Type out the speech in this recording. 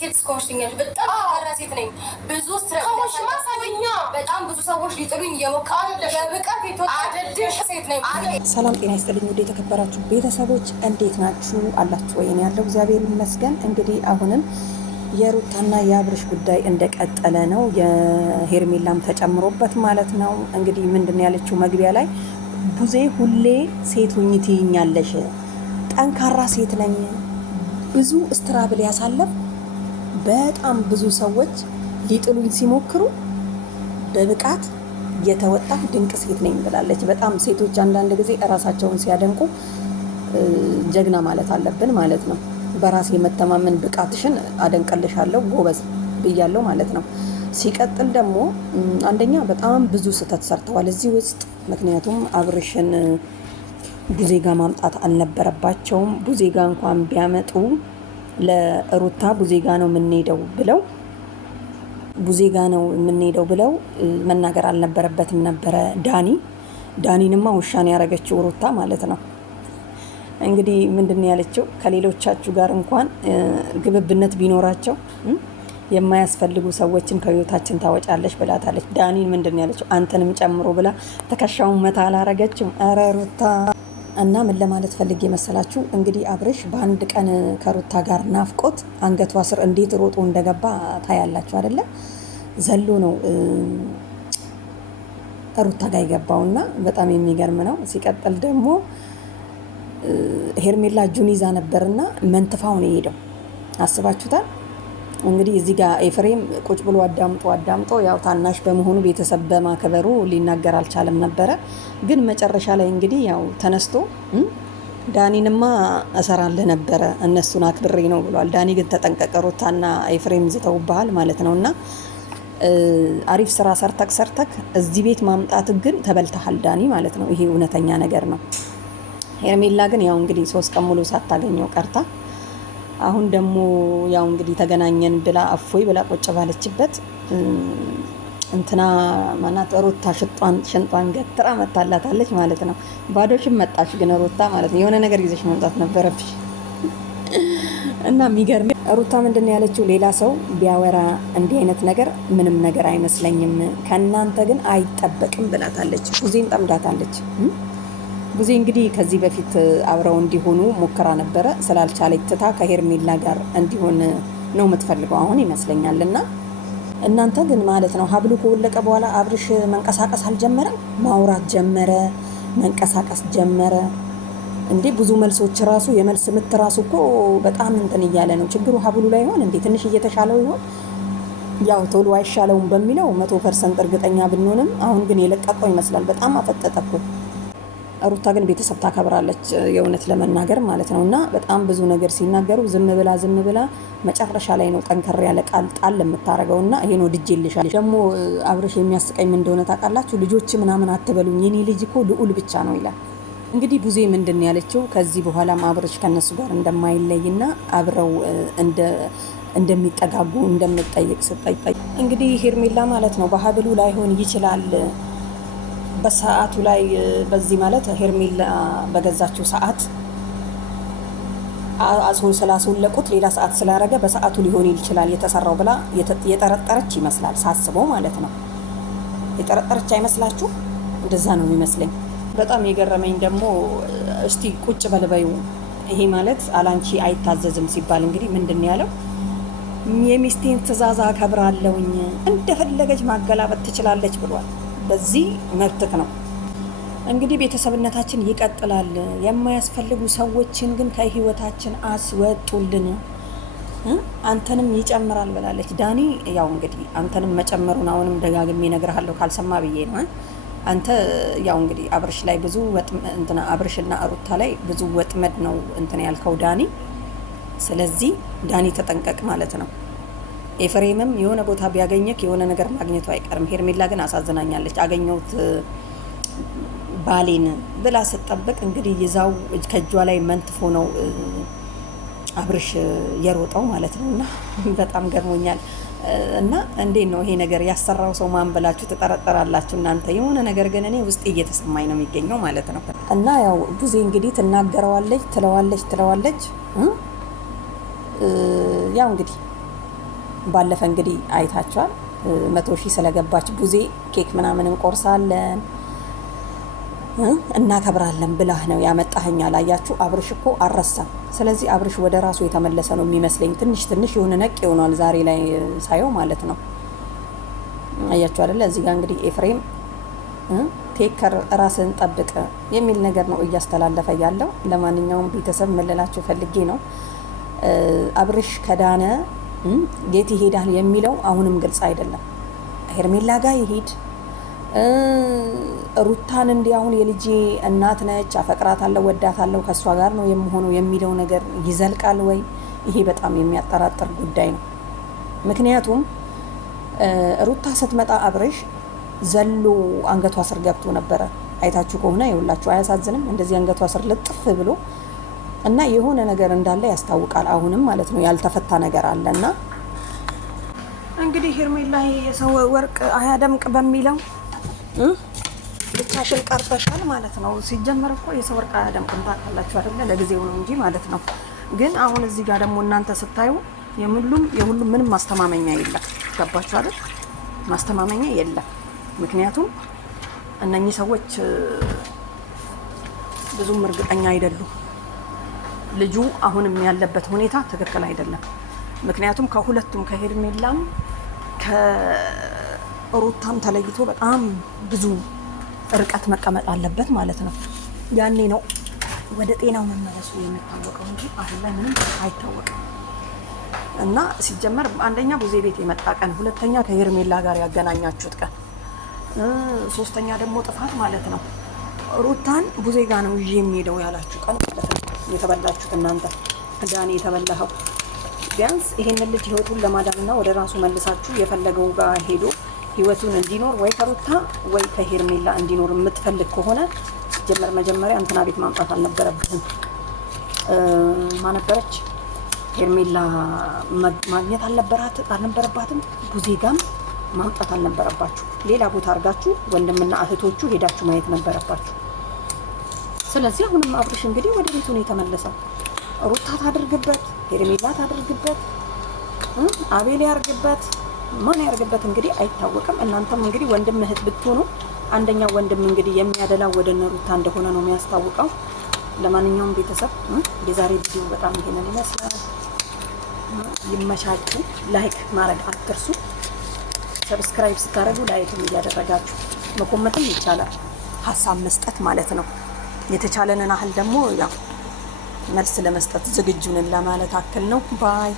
ሴት ስኮሽኛል በጣም አራ ሴት ነኝ ብዙ ስትራሽ ማሳወኛ በጣም ብዙ ሰዎች ሊጥሉኝ የሞከሩ በብቃት የተወጣደሽ ሴት ነኝ። ሰላም ጤና ይስጥልኝ ወደ የተከበራችሁ ቤተሰቦች እንዴት ናችሁ አላችሁ ወይ? እኔ ያለው እግዚአብሔር ይመስገን። እንግዲህ አሁንም የሩታና የአብርሽ ጉዳይ እንደቀጠለ ነው። የሄርሜላም ተጨምሮበት ማለት ነው። እንግዲህ ምንድነው ያለችው መግቢያ ላይ ቡዜ ሁሌ ሴት ሁኚ ትይኛለሽ፣ ጠንካራ ሴት ነኝ፣ ብዙ ስትራብል ያሳለፍ በጣም ብዙ ሰዎች ሊጥሉኝ ሲሞክሩ በብቃት የተወጣ ድንቅ ሴት ነኝ ብላለች። በጣም ሴቶች አንዳንድ ጊዜ እራሳቸውን ሲያደንቁ ጀግና ማለት አለብን ማለት ነው። በራስ የመተማመን ብቃትሽን አደንቀልሻለሁ ጎበዝ ብያለሁ ማለት ነው። ሲቀጥል ደግሞ አንደኛ በጣም ብዙ ስህተት ሰርተዋል እዚህ ውስጥ። ምክንያቱም አብርሽን ቡዜ ጋ ማምጣት አልነበረባቸውም። ቡዜ ጋ እንኳን ቢያመጡ ለሩታ ቡዜ ጋ ነው የምንሄደው ብለው መናገር አልነበረበትም ነበረ። ዳኒንማ ውሻን ያረገችው ሩታ ማለት ነው። እንግዲህ ምንድን ያለችው ከሌሎቻችሁ ጋር እንኳን ግብብነት ቢኖራቸው የማያስፈልጉ ሰዎችን ከህይወታችን ታወጫለሽ ብላታለች። ዳኒን ምንድን ያለችው አንተንም ጨምሮ ብላ ተከሻውን መታ አላረገችም። ኧረ ሩታ እና ምን ለማለት ፈልጌ መሰላችሁ? እንግዲህ አብርሽ በአንድ ቀን ከሩታ ጋር ናፍቆት አንገቷ ስር እንዴት ሮጦ እንደገባ ታያላችሁ አይደለ? ዘሎ ነው ሩታ ጋር የገባውና በጣም የሚገርም ነው። ሲቀጥል ደግሞ ሄርሜላ እጁን ይዛ ነበርና መንትፋው ነው የሄደው። አስባችሁታል? እንግዲህ እዚህ ጋር ኤፍሬም ቁጭ ብሎ አዳምጦ ያው ታናሽ በመሆኑ ቤተሰብ በማከበሩ ሊናገር አልቻለም ነበረ። ግን መጨረሻ ላይ እንግዲህ ያው ተነስቶ ዳኒንማ እሰራልህ ነበረ እነሱን አክብሬ ነው ብሏል። ዳኒ ግን ተጠንቀቀ፣ ሩታና ኤፍሬም ዝተውብሃል ማለት ነውና አሪፍ ስራ ሰርተክ እዚህ ቤት ማምጣት ግን ተበልተሃል ዳኒ ማለት ነው። ይሄ እውነተኛ ነገር ነው። ሄርሜላ ግን ያው እንግዲህ 3 ቀን ሙሉ ሳታገኘው ቀርታ አሁን ደግሞ ያው እንግዲህ ተገናኘን ብላ አፎይ ብላ ቁጭ ባለችበት እንትና ማናት ሩታ ሽንጧን ገትራ መታላታለች ማለት ነው። ባዶሽን መጣች ግን ሩታ ማለት ነው። የሆነ ነገር ይዘሽ መምጣት ነበረብሽ። እና የሚገርም ሩታ ምንድነው ያለችው? ሌላ ሰው ቢያወራ እንዲህ አይነት ነገር ምንም ነገር አይመስለኝም፣ ከእናንተ ግን አይጠበቅም ብላታለች። ቡዜን ጠምዳታለች። ቡዜ እንግዲህ ከዚህ በፊት አብረው እንዲሆኑ ሞክራ ነበረ። ስላልቻለች ትታ ከሄርሜላ ጋር እንዲሆን ነው የምትፈልገው አሁን ይመስለኛልና እናንተ ግን ማለት ነው ሀብሉ ከወለቀ በኋላ አብርሽ መንቀሳቀስ አልጀመረም። ማውራት ጀመረ፣ መንቀሳቀስ ጀመረ። እንዴ ብዙ መልሶች ራሱ የመልስ ምት ራሱ እኮ በጣም እንትን እያለ ነው። ችግሩ ሀብሉ ላይ ይሆን እንዴ? ትንሽ እየተሻለው ይሆን? ያው ቶሎ አይሻለውም በሚለው 100% እርግጠኛ ብንሆንም አሁን ግን የለቀቀው ይመስላል። በጣም አፈጠጠኩ። ሩታ ግን ቤተሰብ ታከብራለች የእውነት ለመናገር ማለት ነው። እና በጣም ብዙ ነገር ሲናገሩ ዝም ብላ መጨረሻ ላይ ነው ጠንከር ያለ ቃል ጣል የምታረገው። እና ይሄ ነው ድጄልሻል። ደግሞ አብርሽ የሚያስቀኝ ምን እንደሆነ ታውቃላችሁ? ልጆች ምናምን አትበሉኝ፣ የኔ ልጅ እኮ ልዑል ብቻ ነው ይላል። እንግዲህ ቡዜ ምንድን ያለችው ከዚህ በኋላም አብርሽ ከነሱ ጋር እንደማይለይና አብረው እንደሚጠጋጉ እንደምትጠይቅ ስጠይቅ እንግዲህ ሄርሜላ ማለት ነው በሀብሉ ላይሆን ይችላል በሰዓቱ ላይ በዚህ ማለት ሄርሜላ በገዛችው ሰዓት ስላስወለቁት ሌላ ሰዓት ስላረገ በሰዓቱ ሊሆን ይችላል የተሰራው ብላ የጠረጠረች ይመስላል ሳስበው ማለት ነው። የጠረጠረች አይመስላችሁ? እንደዛ ነው የሚመስለኝ። በጣም የገረመኝ ደግሞ እስቲ ቁጭ በልበዩ ይሄ ማለት አላንቺ አይታዘዝም ሲባል እንግዲህ ምንድን ያለው የሚስቴን ትእዛዝ አከብራለሁኝ እንደፈለገች ማገላበጥ ትችላለች ብሏል። በዚህ መብትክ ነው እንግዲህ ቤተሰብነታችን ይቀጥላል። የማያስፈልጉ ሰዎችን ግን ከህይወታችን አስወጡልን፣ አንተንም ይጨምራል ብላለች። ዳኒ ያው እንግዲህ አንተንም መጨመሩን አሁንም ደጋግሜ እነግርሃለሁ ካልሰማ ብዬ ነው። አንተ ያው እንግዲህ አብርሽ ላይ ብዙ አብርሽና ሩታ ላይ ብዙ ወጥመድ ነው እንትን ያልከው ዳኒ። ስለዚህ ዳኒ ተጠንቀቅ ማለት ነው። ኤፍሬምም የሆነ ቦታ ቢያገኘክ የሆነ ነገር ማግኘቱ አይቀርም። ሄርሜላ ግን አሳዝናኛለች። አገኘሁት ባሌን ብላ ስትጠብቅ እንግዲህ ይዛው ከእጇ ላይ መንትፎ ነው አብርሽ የሮጠው ማለት ነው። እና በጣም ገርሞኛል። እና እንዴት ነው ይሄ ነገር ያሰራው ሰው ማን ብላችሁ ትጠረጠራላችሁ እናንተ? የሆነ ነገር ግን እኔ ውስጥ እየተሰማኝ ነው የሚገኘው ማለት ነው። እና ያው ቡዜ እንግዲህ ትናገረዋለች፣ ትለዋለች ያው እንግዲህ ባለፈ እንግዲህ አይታችኋል 100 ሺህ ስለገባች ቡዜ ኬክ ምናምን እንቆርሳለን እናከብራለን ብላህ ነው ያመጣኸኝ። አላያችሁ አብርሽ እኮ አልረሳም። ስለዚህ አብርሽ ወደ ራሱ የተመለሰ ነው የሚመስለኝ። ትንሽ የሆነ ነቅ ይሆናል ዛሬ ላይ ሳየው ማለት ነው። አያችሁ አይደለ? እዚህ ጋር እንግዲህ ኤፍሬም ቴከር ራስን ጠብቅ የሚል ነገር ነው እያስተላለፈ ያለው። ለማንኛውም ቤተሰብ መለላችሁ ፈልጌ ነው አብርሽ ከዳነ የት ይሄዳል የሚለው አሁንም ግልጽ አይደለም። ሄርሜላ ጋር ይሄድ ሩታን እንዲህ አሁን የልጄ እናት ነች፣ አፈቅራታለሁ፣ ወዳታለሁ፣ ከእሷ ጋር ነው የምሆነው የሚለው ነገር ይዘልቃል ወይ? ይሄ በጣም የሚያጠራጥር ጉዳይ ነው። ምክንያቱም ሩታ ስትመጣ አብርሽ ዘሎ አንገቷ ስር ገብቶ ነበረ። አይታችሁ ከሆነ ይኸውላችሁ፣ አያሳዝንም? እንደዚህ አንገቷ ስር ልጥፍ ብሎ እና የሆነ ነገር እንዳለ ያስታውቃል። አሁንም ማለት ነው ያልተፈታ ነገር አለ እና እንግዲህ ሄርሜላ የሰው ወርቅ አያደምቅ በሚለው ብቻሽን ቀርተሻል ማለት ነው። ሲጀመር እኮ የሰው ወርቅ አያደምቅም ታውቃላችሁ አይደለ? ለጊዜው ነው እንጂ ማለት ነው። ግን አሁን እዚህ ጋር ደግሞ እናንተ ስታዩ የሁሉም ምንም ማስተማመኛ የለም። ገባችሁ አይደል? ማስተማመኛ የለም። ምክንያቱም እነኚህ ሰዎች ብዙም እርግጠኛ አይደሉም። ልጁ አሁንም ያለበት ሁኔታ ትክክል አይደለም። ምክንያቱም ከሁለቱም ከሄርሜላም ከሩታም ተለይቶ በጣም ብዙ ርቀት መቀመጥ አለበት ማለት ነው። ያኔ ነው ወደ ጤናው መመለሱ የሚታወቀው እንጂ አሁን ላይ ምንም አይታወቅም። እና ሲጀመር አንደኛ ቡዜ ቤት የመጣ ቀን፣ ሁለተኛ ከሄርሜላ ጋር ያገናኛችሁት ቀን፣ ሶስተኛ ደግሞ ጥፋት ማለት ነው ሩታን ቡዜ ጋር ነው ይዤ የሚሄደው ያላችሁ ቀን ማለት ነው። የተበላችሁት እናንተ ዳኔ የተበላኸው ቢያንስ ይሄንን ልጅ ህይወቱን ለማዳንና ወደ ራሱ መልሳችሁ የፈለገው ጋር ሄዶ ህይወቱን እንዲኖር ወይ ከሩታ ወይ ከሄርሜላ እንዲኖር የምትፈልግ ከሆነ ጀመር መጀመሪያ እንትና ቤት ማምጣት አልነበረብህም። ማነበረች ሄርሜላ ማግኘት አልነበረባትም። ቡዜ ጋም ማምጣት አልነበረባችሁ። ሌላ ቦታ አድርጋችሁ ወንድምና እህቶቹ ሄዳችሁ ማየት ነበረባችሁ። ስለዚህ አሁንም አብርሽ እንግዲህ ወደ ቤቱ ነው የተመለሰው። ሩታ ታድርግበት፣ ሄርሜላ ታድርግበት፣ አቤል ያርግበት፣ ማን ያርግበት እንግዲህ አይታወቅም። እናንተም እንግዲህ ወንድም እህት ብትሆኑ አንደኛው ወንድም እንግዲህ የሚያደላው ወደ እነ ሩታ እንደሆነ ነው የሚያስታውቀው። ለማንኛውም ቤተሰብ የዛሬ ቪዲዮ በጣም ይሄንን ይመስላል። ይመቻችሁ። ላይክ ማድረግ አትርሱ። ሰብስክራይብ ስታደርጉ ላይክ እያደረጋችሁ መኮመትም ይቻላል፣ ሀሳብ መስጠት ማለት ነው። የተቻለንን አህል ደግሞ ያው መልስ ለመስጠት ዝግጁ ነን ለማለት አክል ነው። ባይ